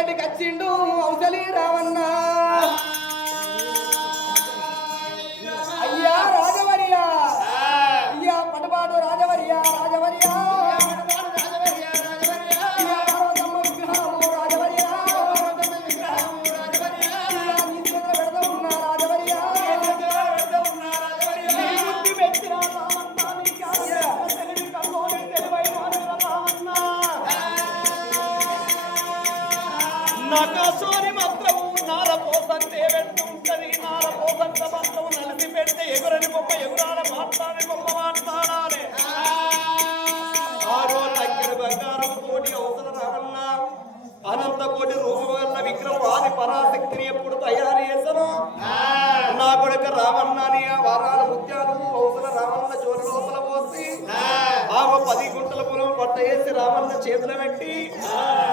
గడ్డికి వచ్చిండు అవసలి రావన్న అయ్యా రాజవర్యా అయ్యా పటపాడు రాజవర్యా రాజవర్యా నకాసోని మంత్రము నారపోసంటే వెంటుంటది నారపోసంత మంత్రము నలిపి పెడితే ఎగురని బొమ్మ ఎగురాల మాట్లాడే బొమ్మ మాట్లాడాలి ఆరో దగ్గర బంగారం తోటి అవసరం రావన్న అనంత కోటి రూపం వల్ల విగ్రహం ఆది పరాశక్తిని ఎప్పుడు తయారు చేసను నా కొడుక రావణని ఆ వారాల ముత్యాలు అవసరం రావణ చోరు లోపల పోసి ఆమె 10 గుంటల పొలం పట్ట వేసి రావణ చేతులు పెట్టి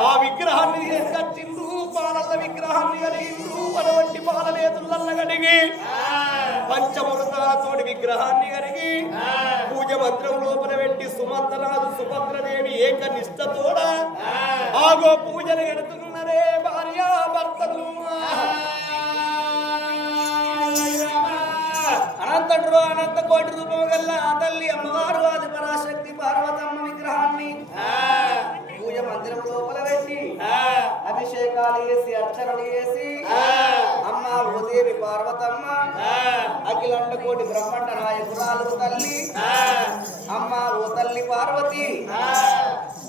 ఆ విగ్రహాన్ని తీసుకొచ్చిండ్రు పాలల విగ్రహాన్ని కలిగిండ్రు అటువంటి పాలనేతులల్ల కడిగి పంచమృతాలతోటి విగ్రహాన్ని కడిగి పూజ మంత్రం లోపల పెట్టి సుమంతరాజు సుభద్రదేవి ఏక నిష్ఠతోడ ఆగో పూజలు ఎడుతున్నరే భార్య భర్తలు అనంతడు అనంత కోటి రూపం గల్ల ఆ తల్లి అమ్మవారు ఆది పరాశక్తి పార్వతమ్మ విగ్రహాన్ని పూజ మందిరం లోపల పెట్టి అభిషేకాలు చేసి అర్చనలు చేసి అమ్మ భూదేవి పార్వతమ్మ అఖిలండ కోటి బ్రహ్మాండ నాయకురాలు తల్లి అమ్మ ఓ తల్లి పార్వతి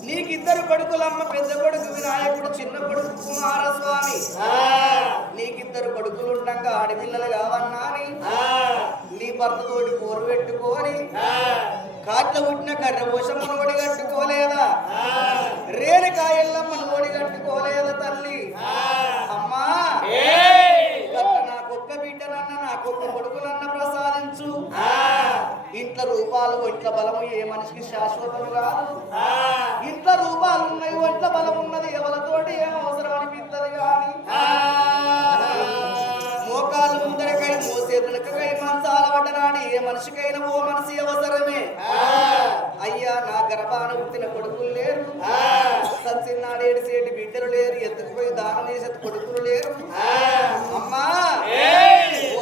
నీకిద్దరు కొడుకులమ్మ పెద్ద కొడుకు వినాయకుడు చిన్న కొడుకు కుమారస్వామి నీకిద్దరు కొడుకులు ఉండగా ఆడపిల్లలు కావన్నాని నీ భర్తతోటి పోరు పెట్టుకొని కాట్ల పుట్టిన కర్రభూషమ్మను ఒడిగట్టుకోలేదా రేణుకాయల్లమ్మను ఒడిగట్టుకోలేదా తల్లి అమ్మా నాకొక్క బిడ్డనన్న నాకొక్క కొడుకులన్న ప్రసాదించు ఇంట్లో రూపాలు ఒంట్ల బలము ఏ మనిషికి శాశ్వతం కాదు ఇంట్లో రూపాలు ఉన్నాయి ఒంట్ల బలం ఉన్నది ఎవరితోటి ఏం అవసరం అనిపిస్తుంది కానీ మోకాలు ముందరకై మోసేతులకై మంచాల పడ్డరాని ఏ మనిషికైనా ఓ మనిషి అవసరమే అయ్యా నా గర్భాన పుట్టిన కొడుకులు లేరు సచ్చిన్నాడు ఏడిసేటి బిడ్డలు లేరు ఎత్తుకుపోయి దానం చేసే కొడుకులు లేరు అమ్మా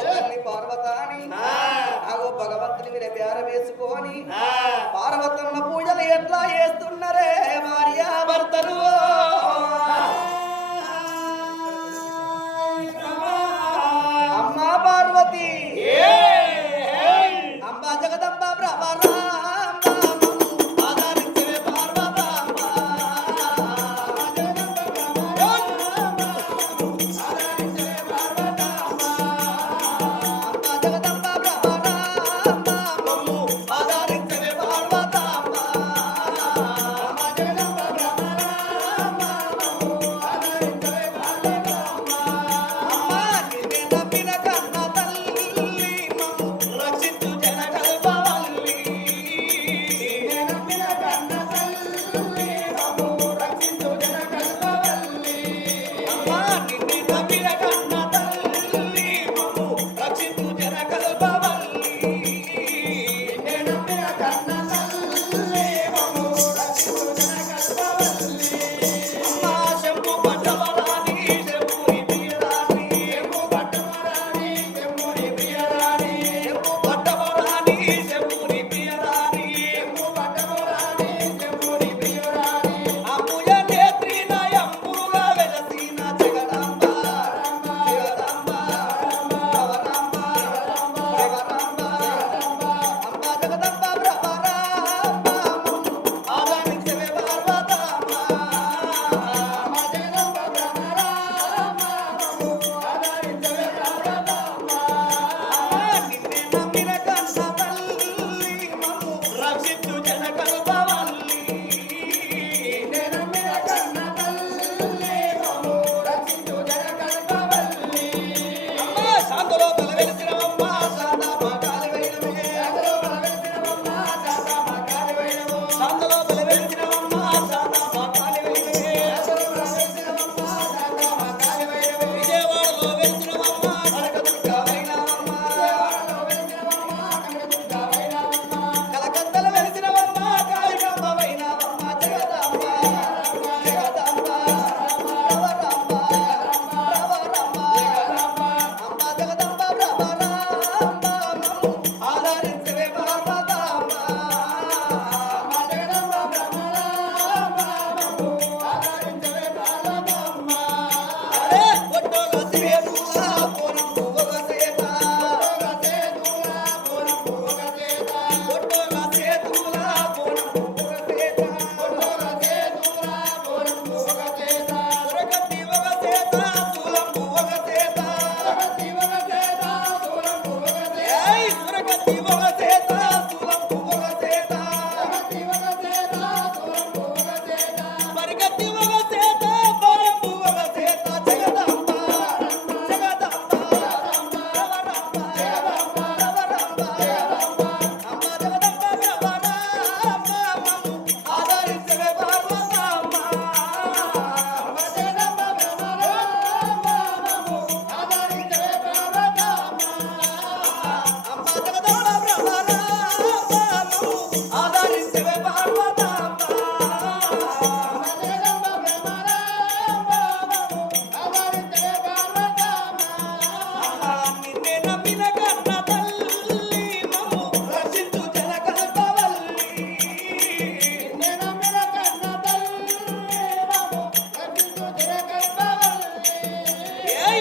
తల్లి పార్వతాని ఆగో భగవంతుని మీద ప్యార వేసుకొని పార్వతమ్మ పూజలు ఎట్లా చేస్తున్నారే భార్య భర్తలు అమ్మా పార్వతి అంబా జగదంబ ప్రభారా రక్షించు జనగల్భవ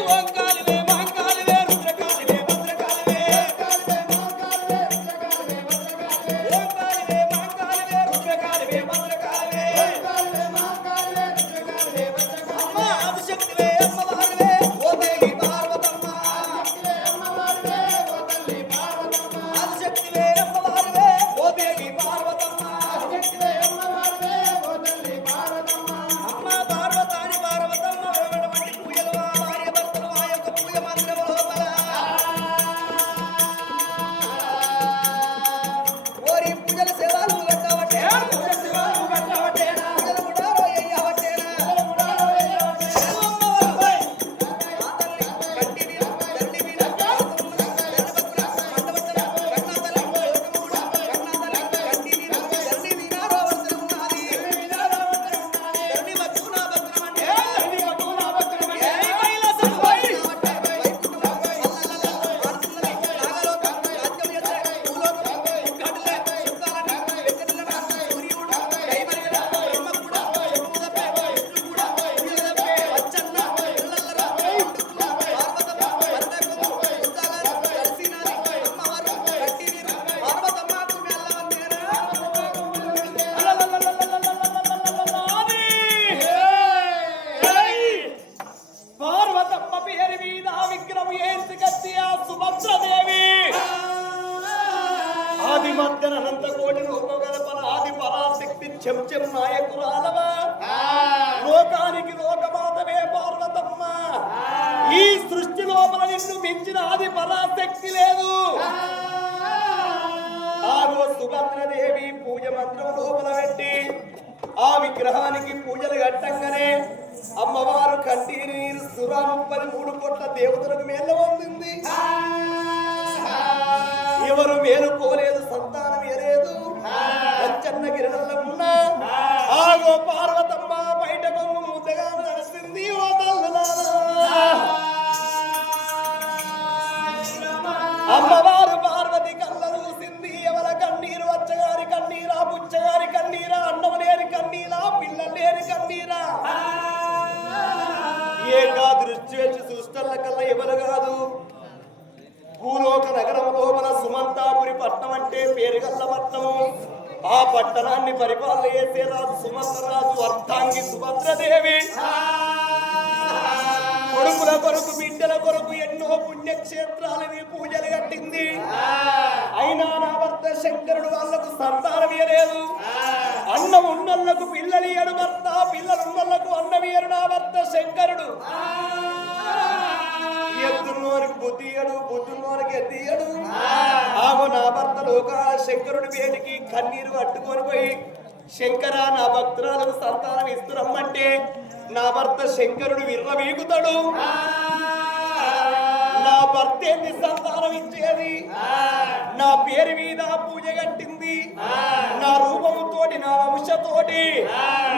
ఓంకాలివే మాంకాలివే రుద్రకాలివే భద్రకాలివే ఓంకాలివే మాంకాలివే రుద్రకాలివే భద్రకాలివే అమ్మ ఆదిశక్తివే అమ్మవారివే ఓ దేవి పార్వతమ్మ ఆదిశక్తివే అమ్మవారివే ఓ దేవి పార్వతమ్మ అమ్మ పార్వతాని పార్వతమ్మ వెంబడబడి పూజలు ఆ భార్య భర్తలు ఆ యొక్క పూజ మందిరం లోపల ఓరి పూజల సేవలు కట్టవటే పూజలు కూడా అయ్యవటేనా పార్వతమ్మ పేరు మీద విగ్రహం ఏంటి కత్తి ఆ సుభద్రదేవి ఆది మధ్యన అనంత కోటి రూపగల్పన ఆది పరాశక్తి చెంచెం నాయకురాలవా లోకానికి లోకమాతవే పార్వతమ్మ ఈ సృష్టి లోపల నిన్ను మించిన ఆది పరాశక్తి లేదు ఆగో సుభద్రదేవి పూజ మంత్రం లోపల పెట్టి ఆ విగ్రహానికి పూజలు కట్టంగానే అమ్మవారు కంటి నీరు సురా 33 కోట్ల దేవతలకు మేలు పొందింది ఎవరు మేలుకోలేదు సంతానం ఏలేదు పంచన్న గిరణంలో ఉన్న ఆగో పార్వతమ్మ బయట కొంగు ముద్దగా నడిచింది ఓ తల్లులారా అమ్మవారు పార్వతి కళ్ళ చూసింది ఎవర కన్నీరు వచ్చగారి కన్నీరా బుచ్చగారి కన్నీరా అన్నం లేని కన్నీరా పిల్లలు లేని కన్నీరా ఏకా దృష్టి వేసి చూస్తల్ల కల్లా ఎవరు కాదు భూలోక నగరం లోపల సుమంతాపురి పట్టణం అంటే పేరుగల్ల పట్టణము ఆ పట్టణాన్ని పరిపాలన చేసే రాజు సుమంతరాజు అర్థాంగి సుభద్రదేవి కొడుకుల కొరకు బిడ్డల కొరకు ఎన్నో పుణ్యక్షేత్రాలని పూజలు కట్టింది అయినా నా భర్త శంకరుడు వాళ్లకు సంతానం ఇయ్యలేదు అన్నం ఉన్నళ్లకు పిల్లలు ఇయ్యడు భర్త పిల్లలు ఉన్నళ్లకు అన్నం ఇయ్యడు నా భర్త శంకరుడు ఎత్తున్నోనికి బుద్ధి ఇయ్యడు బుద్ధున్నోనికి ఎత్తియ్యడు ఆమె నా భర్త లోకాల శంకరుడి వేడికి కన్నీరు పట్టుకొని పోయి శంకర నా భక్తురాలకు సంతానం ఇస్తురమ్మంటే నా భర్త శంకరుడు విర్రవీగుతాడు నా భర్త ఏంది సంతానం ఇచ్చేది నా పేరు మీద పూజ కట్టింది నా రూపముతోటి నా వంశతోటి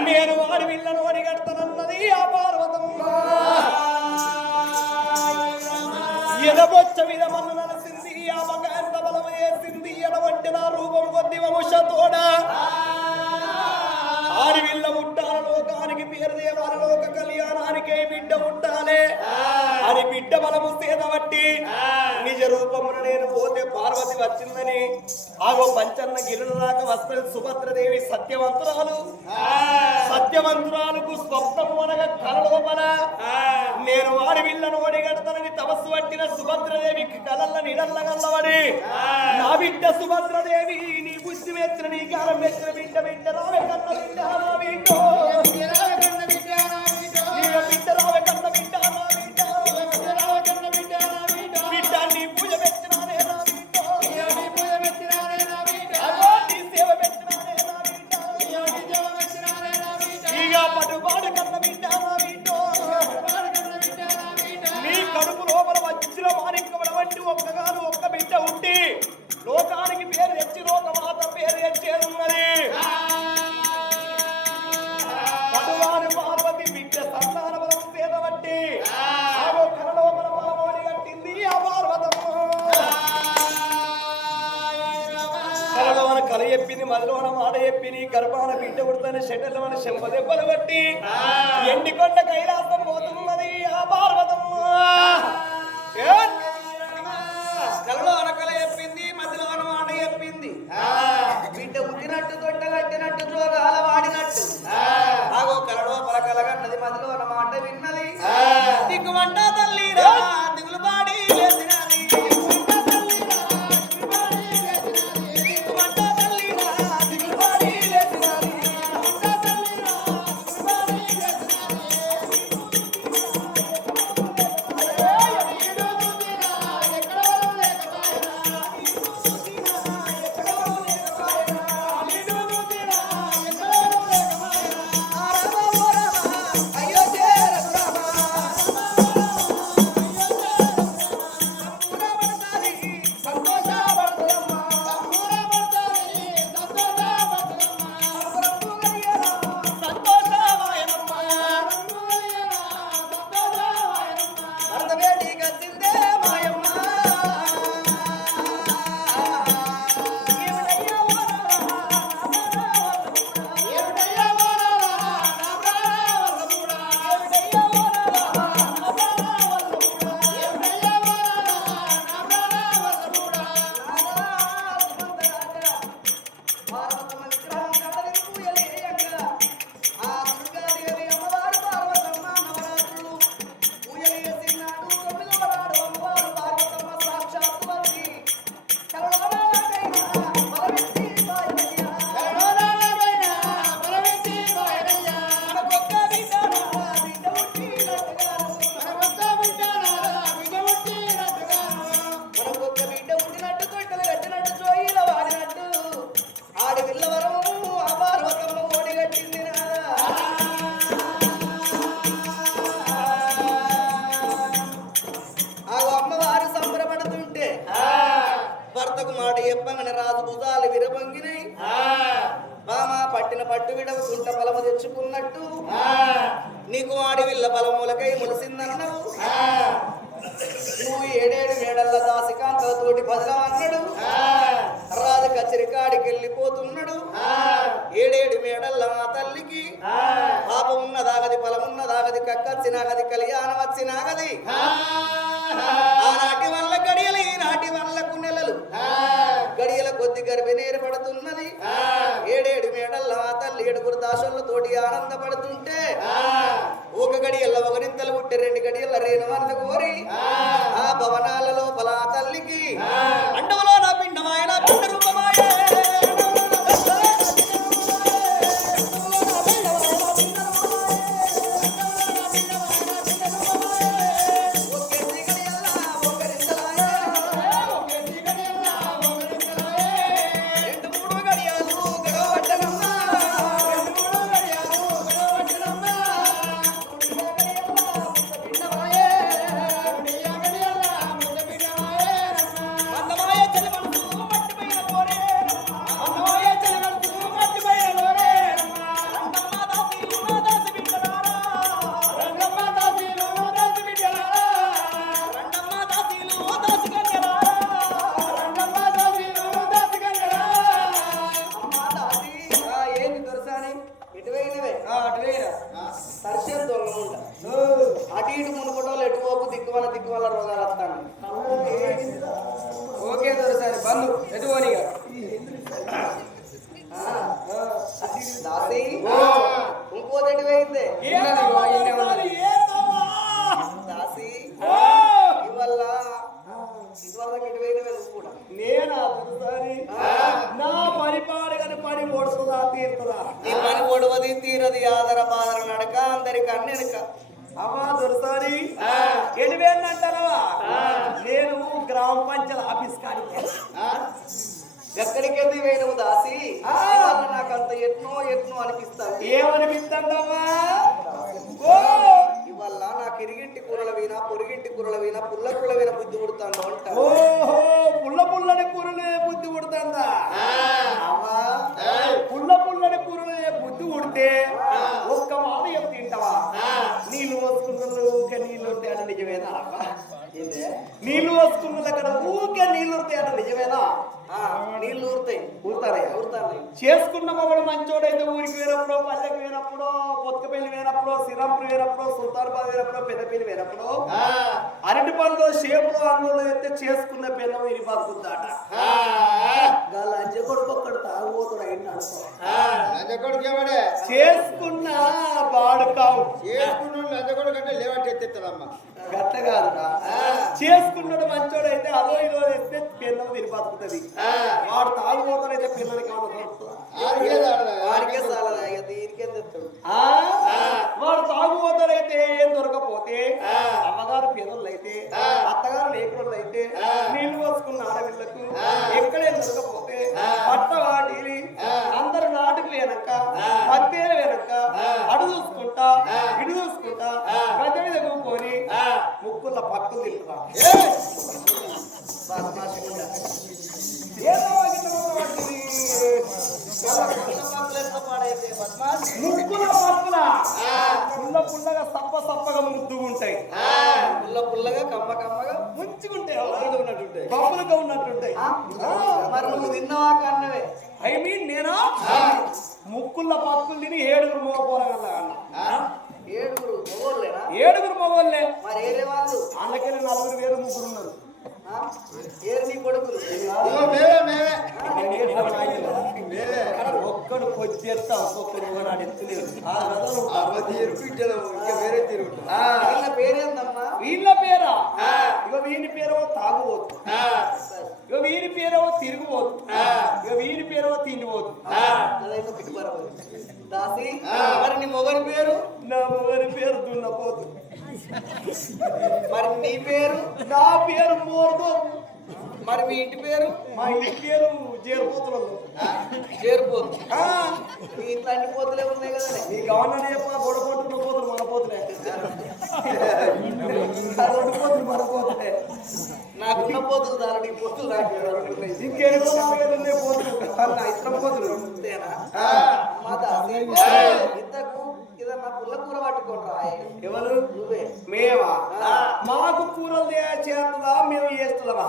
నేను వాడి విల్లను అని కడతానన్నది ఆ పార్వతమ్మ ఎడబొచ్చ మీద మన్ను నలసింది ఆ మగ ఎంత బలం వేసింది ఎడవంటి నా రూపం కొద్ది వంశతోడ ఆడి విల్ల ముట్టాల లోకానికి పేరు దేవాల లోక కళ్యాణానికే బిడ్డ ఉండాలే అని బిడ్డ బలము సేదబట్టి నిజ రూపమున నేను పోతే పార్వతి వచ్చిందని ఆగో పంచన్న గిరుల దాకా వస్తుంది సుభద్రదేవి సత్యవంతురాలకు స్వప్నము అనగా కల లోపల నేను వాడి విల్లను ఓడిగడతానని తపస్సు పట్టిన సుభద్రదేవికి కలల్ల నిడల్ల గల్లవడి నా బిడ్డ సుభద్రదేవి నీ బుద్ధి మెచ్చిన నీ కాలం మెచ్చిన బిడ్డ బిడ్డ రావే కన్న బిడ్డ నా బిడ్డ బిడ్డ రావే కన్న బిడ్డ నా బిడ్డ బిడ్డ నీ పూజ మెచ్చినానే నా బిడ్డ నీ సేవ మెచ్చినానే నా బిడ్డ ఇక పట్టుబాటు కన్న బిడ్డ నా బిడ్డ నీ కడుపు లోపల వచ్చిన మాణిక్యముల వంటి ఒక్కగాను ఒక్క బిడ్డ ఉండి లోకానికి పేరు తెచ్చి లోకమాత పేరు తెచ్చేది ఉన్నది పటువాని పార్వతి బిడ్డ సంతాన బలం సేదబట్టి ఆగో కలలోపల పార్వతి కట్టింది ఆ పార్వతమ్మ కలలోన కల చెప్పింది మదిలోన మాట చెప్పింది గర్భాన బిడ్డ ఉడతని షెడ్డలోన చెంపదెబ్బలు బట్టి ఎండికొండ కైలాసం పోతున్నది ఆ పార్వతమ్మ పదలం అన్నాడు రాజు కచ్చరి కాడికి వెళ్ళిపోతున్నాడు 7 మేడల్ల మా తల్లికి పాపం ఉన్నదాగది ఫలం ఉన్నదాగది కక్కచ్చినాగది కళ్యాణం వచ్చినాగది ఆనాటి వల్ల గడియలు ఈనాటి వల్లకు నెలలు గడియల కొద్ది గర్భిణి ఏర్పడుతున్నది 7 మేడల్ల మా తల్లి 7 దాసులతోటి ఆనందపడుతుంటే ఒక గడియల్ల ఒకరింతలు పుట్టి 2 గడియల్ల రేణువన్న కోరి ఆ భవనాల లోపల ఆ తల్లికి అండవలో నా పిండమాయన పిండ రూపమాయ అటు ఇటు మునుకోవడం ఎటు పోకు దిక్కువల రోగాలు వస్తాను ఓకే దొరసారి బంధు ఎటువనిగా దాసి ఇంకోటి ఎటువైందే దాసి ఇవల్ల ఎటువైనవే నువ్వు కూడా నేనా దొరసారి నా పరిపాడగని పని ఓడుతుందా తీరుతుందా నీ పని ఒడవది తీరది ఆదర బాదర నడక అందరికి అన్నెనక అమ్మా దొరసారి ఎడివేనంటారా నేను గ్రామ పంచాయత్ ఆఫీస్ కాడికి ఎక్కడికి వెళ్ళి వేయను దాసి ఇవాళ నాకు అంత ఎట్నో అనిపిస్తాను ఏమనిపిస్తుందమ్మా ఇవాళ నాకు ఇరిగింటి కూరల వీణ పొరిగింటి కూరల వీణ పుల్ల కూరల వీణ బుద్ధి పుడతాను అంట ఓహో పుల్లని కూరలే బుద్ధి పుడుతుందా అమ్మా పుల్లని కూరలే బుద్ధి పుడితే ఒక్క మాట చెప్పి తింటావా నీళ్ళు వస్తున్నది ఊకే నీళ్ళు వస్తాయి అంటే నిజమేనా నీళ్ళు వస్తున్నది అక్కడ ఊకే నీళ్ళు వస్తాయి అంటే నిజమేనా నీళ్ళు ఊరుతాయి ఊరుతాయి చేసుకున్న మగడు మంచోడైతే ఊరికి వేనప్పుడు పల్లెకి వేనప్పుడు పొత్తుపల్లి వేనప్పుడు శ్రీరాంపురం వేనప్పుడు సుల్తానాబాద్ వేనప్పుడు పెద్దపల్లి వేనప్పుడు అరటి పండ్లు షేపులు అందులో అయితే చేసుకున్న పిల్లలు ఇరి బతుకుతాట లంచ కొడుకు ఒక్కడు తాగుపోతాడు అయిన చేసుకున్న బాడుకావు గట్ట కాదురా చేసుకున్నాడు మంచోడైతే అదో ఇదో వేస్తే పిల్లలు తిరిగి బతుకుతుంది వాడు తాగుపోతాడైతే పిల్లలకి వాడు తాగుపోతాడైతే ఏం దొరకపోతే అమ్మగారు పిల్లలు అయితే అత్తగారు లేకులు అయితే నీళ్లు పోసుకున్న ఆడపిల్లకు ఎక్కడే దొరకపోతే పట్ట వాటి అందరు నాటుకు వేనక్క పత్తేలు వేనక్క అడు చూసుకుంటా ఇడు చూసుకుంటా గద్దె మీద కూకొని ముక్కుల పక్కలు తింటా ముక్కుల పక్కల పుల్లగా సప్పగా ముద్దుగుంటాయి పుల్లగా కమ్మగా ముంచుకుంటాయి బొమ్మలుగా ఉన్నట్టుంటాయి మరి నువ్వు తిన్నవా కన్నవే ఐ మీన్ నేను ముక్కుల పక్కులు తిని 7 మోగపోరగల 7 మగోళ్ళే మరి ఏరే వాళ్ళు వాళ్ళకెళ్ళి 4 వేరు ముగ్గురు ఉన్నారు ఏరు నీ కొడుకులు ఒక్కడు పొచ్చేస్తా ఒక్కొక్కడు నాడు ఎత్తులేరు పేరేందమ్మా వీళ్ళ పేరా ఇక వీని పేరో తాగుపోతు ఇక వీని పేరో తిరిగిపోతు ఇక వీని పేరో తిండిపోతు దాసి మరి నీ మొగని పేరు నా మొగని పేరు దున్నపోతు మరి నీ పేరు నా పేరు మోర్దో మరి మీ ఇంటి పేరు మా ఇంటి పేరు జేరుపోతులలో చేరిపోతు మీ ఇంట్లో అన్ని పోతులే ఉన్నాయి కదా నీ గవర్నర్ చెప్ప గొడపోతున్న పోతులు మన పోతులే 2 పోతులు మన పోతులే నాకున్న పోతులు దాని నీ పోతులు ఇంకేమి పోతులు ఇతర పోతులు అంతేనా మా దాసి ఇంతకు ఏదన్నా పుల్ల కూర పట్టుకోండి ఎవరు నువ్వే మేవా మాకు కూరలు చేస్తుందా మేము చేస్తున్నావా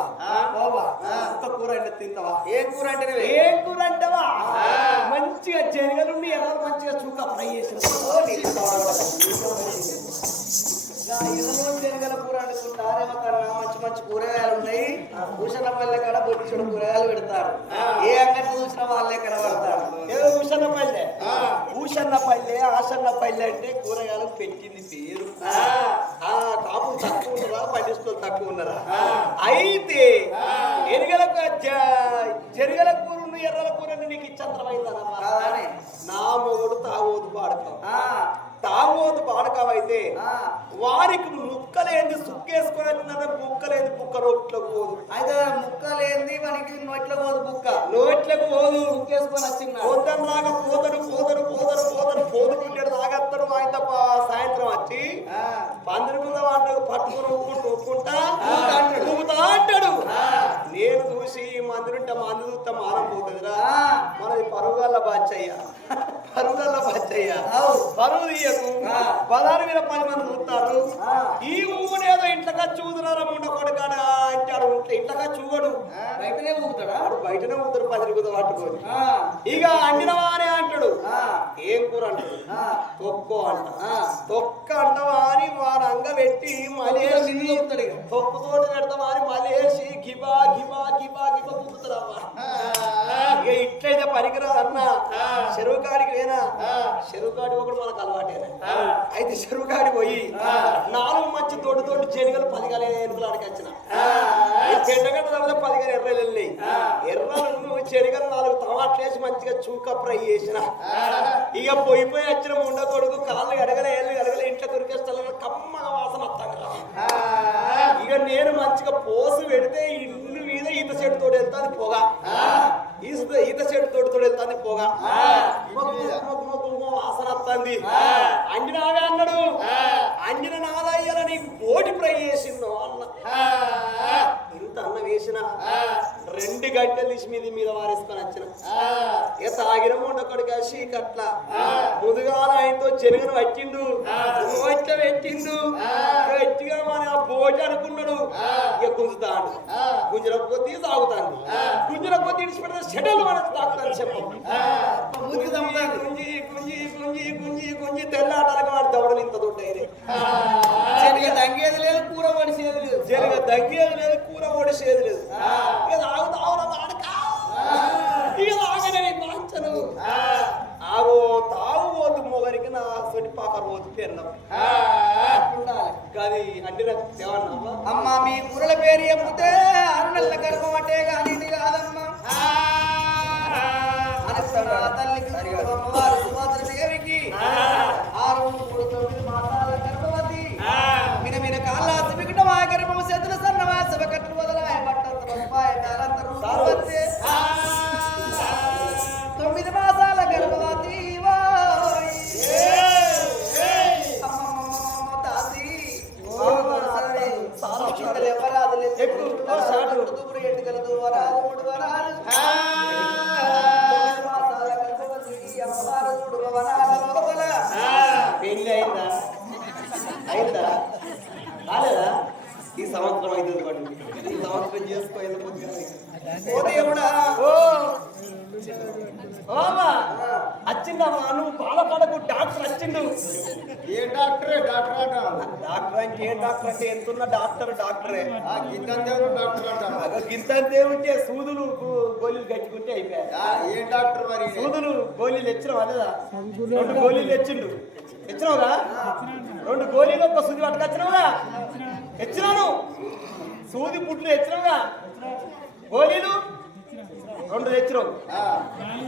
బాబా ఒక్క కూర అంటే తింటావా ఏం కూర అంటే ఏం కూర అంటావా మంచిగా శనగలు ఎర్రలు మంచిగా చూక ఫ్రై చేసిన శనగల కూర అనుకుంటారేమో మంచి మంచి కూరగాయలు ఉన్నాయి భూషణపల్లె కాడ బొట్టిచుడు కూరగాయలు పెడతారు ఏ అంగడి చూసిన వాళ్ళే కనబడతారు ఏదో భూషణపల్లె భూషణపల్లె ఆసన్నపల్లె అంటే కూరగాయలు పెట్టింది పేరు కాపు తక్కువ ఉన్నారా పట్టించుకో తక్కువ ఉన్నారా అయితే చెరుగల కూరను ఎర్రల కూరను నీకు ఇచ్చంతమైందన్నా నా మొగుడు తాగోదు పాడకం తాగోదు పాడకం అయితే వారికి ముక్కలేంది సుక్కేసుకొని వచ్చిన ముక్కలేంది బుక్క నోట్లకు పోదు అయితే ముక్కలేంది మనకి నోట్లకు పోదు బుక్క నోట్లకు పోదు సుక్కేసుకొని వచ్చింది పోతను రాగా పోదుకుంటాడు తాగేస్తాడు ఆయన తప్ప సాయంత్రం వచ్చి పందిరి మీద వాటికి పట్టుకుని ఒప్పుకుంటా అంటాడు నేను చూసి మందిరుంటే మంది చూస్తే మారం పోతుందిరా మనది పరుగుల బాచ్చయ్య పరువు తీయకు 16 మీద 10 మంది చూస్తారు ఈ ఊనేదో ఇంట్లోగా చూదురారా ముండ కొడుకాడ అంటాడు ఇంట్లోగా చూగడు బయటనే ఊగుతాడా బయటనే ఊగుతాడు 10 గుద పట్టుకొని ఇక అండినవా అని అంటాడు ఏం కూర అంటాడు తొక్కో అంట తొక్క అంటవా అని వాడు అంగ పెట్టి మలేసి తొక్కుతోటి పెడతావా అని మలేసి గిబా గిబా గిబా గిబా కూతుతారా ఇక ఇట్లయితే పరికరాలు అన్న చెరువు కాడికి వేనా చెరువు కాడి ఒకటి మనకు అలవాటేనా అయితే చెరువు కాడి పోయి 4 మంచి తోటి చెనిగలు 10 గల ఎనుకలు ఆడికి వచ్చిన చెండగడ్డ తర్వాత 10 గల ఎర్రలు వెళ్ళినాయి ఎర్రలు చెనిగలు 4 టమాట్లు వేసి మంచిగా చూక ఫ్రై చేసిన ఇక పోయి వచ్చిన ముండ కొడుకు కాళ్ళు ఎడగలే ఇంట్లో కొరికేస్తాను కమ్మగా వాసన వస్తాను ఇక నేను మంచిగా పోసు పెడితే ఇల్లు మీద ఈత చెట్టు తోడు వెళ్తాను పోగా ఈత చెట్టు తోడు వెళ్తాను పోగా వాసన వస్తుంది అంజనావే అన్నాడు అంజన నాదయ్యాల నీకు బోటి ఫ్రై చేసిందో అన్న ఇంత అన్న వేసిన 2 గంటలు తీసి మీద వారేసుకొని వచ్చిన ఇక తాగిన ఉండకొడికి కట్ల ముదుగాల ఆయనతో చెరుగను పట్టిండు నోట్ల పెట్టిండు గట్టిగా మన బోటి అనుకున్నాడు ఇక గుంజుతాడు గుంజల కొద్దీ తాగుతాను గుంజల కొద్దీ ఇడిచిపెడితే షెడల్ మనకు తాగుతాను గుంజి తెల్లాటాలకు వాడు దవడలు ఇంత దొడ్డైరే దంగేది లేదు కూర వడిసేది లేదు దగ్గేది లేదు కూర వడిసేది లేదు ఇక తాగనే మార్చను ఆగో తాగుబోతు మొగరికి నా సొడి పాకర్ పోతు పెన్నాం అది అంటే నాకు తేవన్నావా అమ్మా మీ కూరల పేరు చెప్తే 6 నెలల గర్భం అంటే కానీ ఇది కాదమ్మా తల్లికి అమ్మవారు సుభద్ర దేవికి 6 3 9 మాసాల గర్భవతి మినమిన కాళ్ళ సిమికిట మా గర్భము చేతుల సన్నమా సభకట్లు వదలమా బట్టలు బొప్పాయ కాలంతరు 9 మాసాల గర్భవతి పెళ్లి అయిందా కాలేదా ఈ సంవత్సరం అవుతుంది పడింది ఈ సంవత్సరం చేసుకోలేకపోతే వచ్చిందమ్మా నువ్వు బాధపడకు డాక్టర్ వచ్చిండు ఏ డాక్టరే డాక్టర్ డాక్టర్ అంటే ఏ డాక్టర్ అంటే ఎంతున్న డాక్టరే డాక్టర్ గింతంతే ఉంటే సూదులు గోళీలు కట్టుకుంటే అయిపోయాయి ఏ డాక్టర్ మరి సూదులు గోళీలు తెచ్చినావా లేదా 2 గోళీలు తెచ్చినావుగా 2 గోళీలు ఒక సూది పట్టుకొచ్చినావుగా తెచ్చినాను సూది పుట్లు తెచ్చినావుగా గోళీలు 2 తెచ్చినావు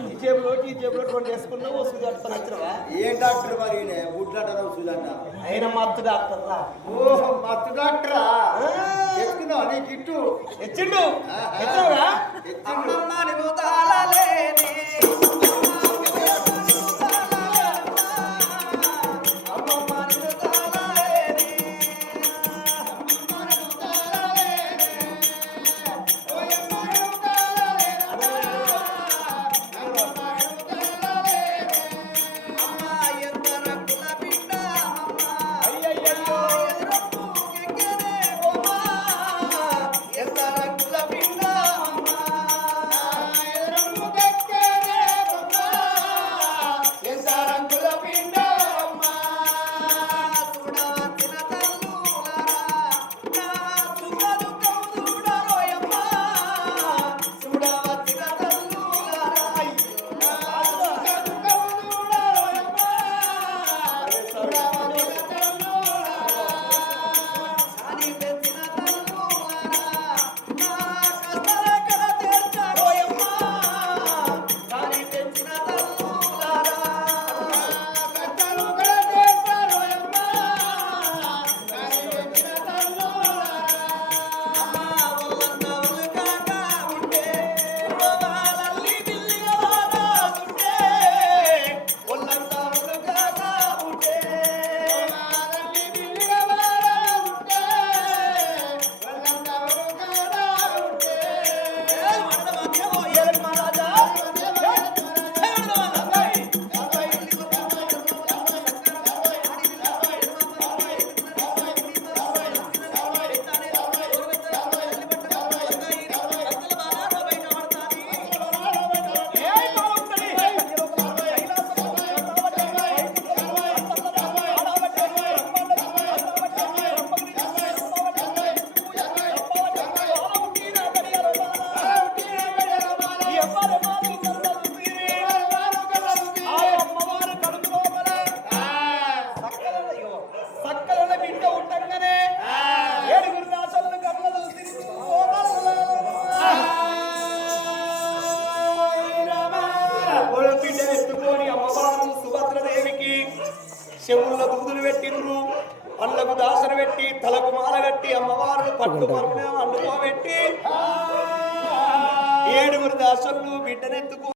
ఈ జేబులో 2 వేసుకున్నావు సూది పట్టుకొని వచ్చినావా ఏ డాక్టర్ మరి బుడ్లాటరావు సూదంట ఆయన మత్తు డాక్టర్ రా ఓహో మత్తు డాక్టరా తెచ్చుకున్నావు నీ కిట్టు తెచ్చిండు తెచ్చినావుగా అమ్మమ్మ నువ్వు తాళలేని అమ్మవారు పట్టు పరుపునే వండుకోబెట్టి 7 దాసులు బిడ్డనెత్తుకు